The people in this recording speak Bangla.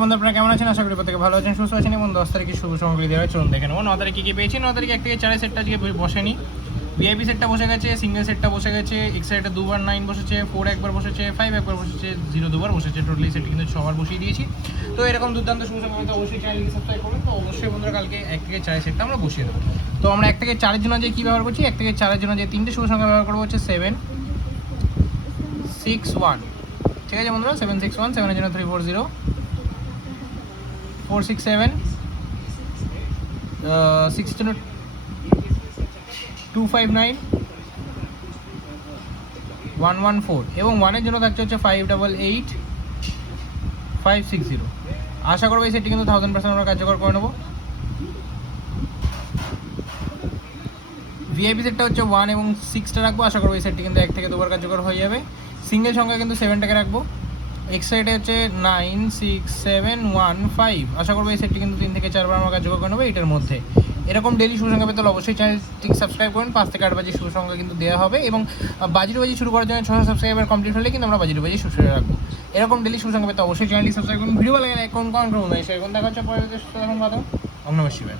বন্ধু আপনারা কেমন আছেন? আশা করি প্রত্যেকে ভালো আছেন, সুস্থ আছেন এবং 10 তারিখে শুভ সংক্রান্তি দেওয়া চলুন দেখে নেবো 9 তারিখে কী পেয়েছি। 9 তারিখে 1 থেকে 4 সেটটা আজকে বসেনি। ভিআইপি সেটটা বসে গেছে, সিঙ্গেল সেটটা বসে গেছে, এক্সট্রা 2বার 9 বসেছে, 4 একবার বসেছে, 5 একবার বসেছে, 0 দুবার বসেছে। টোটালি সেট কিন্তু 6বার বসিয়ে দিয়েছি। তো এরকম দুর্দান্ত শুভ সংক্রান্তি অবশ্যই চ্যানেলকে সাবস্ক্রাইব করবেন। তো অবশ্যই বন্ধুরা কালকে 1 থেকে 4 সেটটা আমরা বসিয়ে দেবো। তো আমরা 1 থেকে 4 এর জন্য যে কী ব্যবহার করছি, 1 থেকে 4 এর জন্য যে তিনটে শুভ সংখ্যা ব্যবহার করবো হচ্ছে 7 6 1। ঠিক আছে বন্ধুরা, 7 6 1, 7 এর জন্য 3 4 0, 4 6 7, 6 এর জন্য 2 5 9, 1 1 4 এবং 1 এর জন্য থাকছে হচ্ছে 5 8 8, 5 6 0। আশা করবো এই সেটটি কিন্তু 1000% আমরা কার্যকর করে নেবো। ভিআইপি সেটটা হচ্ছে 1 এবং 6টা রাখবো। আশা করবো এই সেটটি কিন্তু 1 থেকে 2বার কার্যকর হয়ে যাবে। সিঙ্গেল সংখ্যা কিন্তু 7টাকে রাখবো। এক্সট্রা এটা হচ্ছে 9 6 7 1 5। আশা করবো এই সেটটি কিন্তু 3 থেকে 4বার আমরা কার্যকর করে নেবো এইটার মধ্যে। এরকম ডেলি শুভ সংখ্যা পেতে অবশ্যই চ্যানেলটিকে সাবস্ক্রাইব করুন। 5 থেকে 8 বাজি শুভ সংখ্যা কিন্তু দেওয়া হবে এবং বাজি শুরু করার জন্য 600 সাবস্ক্রাইবার কমপ্লিট হলে কিন্তু আমরা বাজি শুরু করে রাখবো। এরকম ডেলি শুভ সংখ্যা পেতে অবশ্যই চ্যানেলটি সাবস্ক্রাইব করুন। ভিডিও ভালো লাগে লাইক করুন, কমেন্ট করুন। এখন দেখা হচ্ছে পরে। নমস্কার।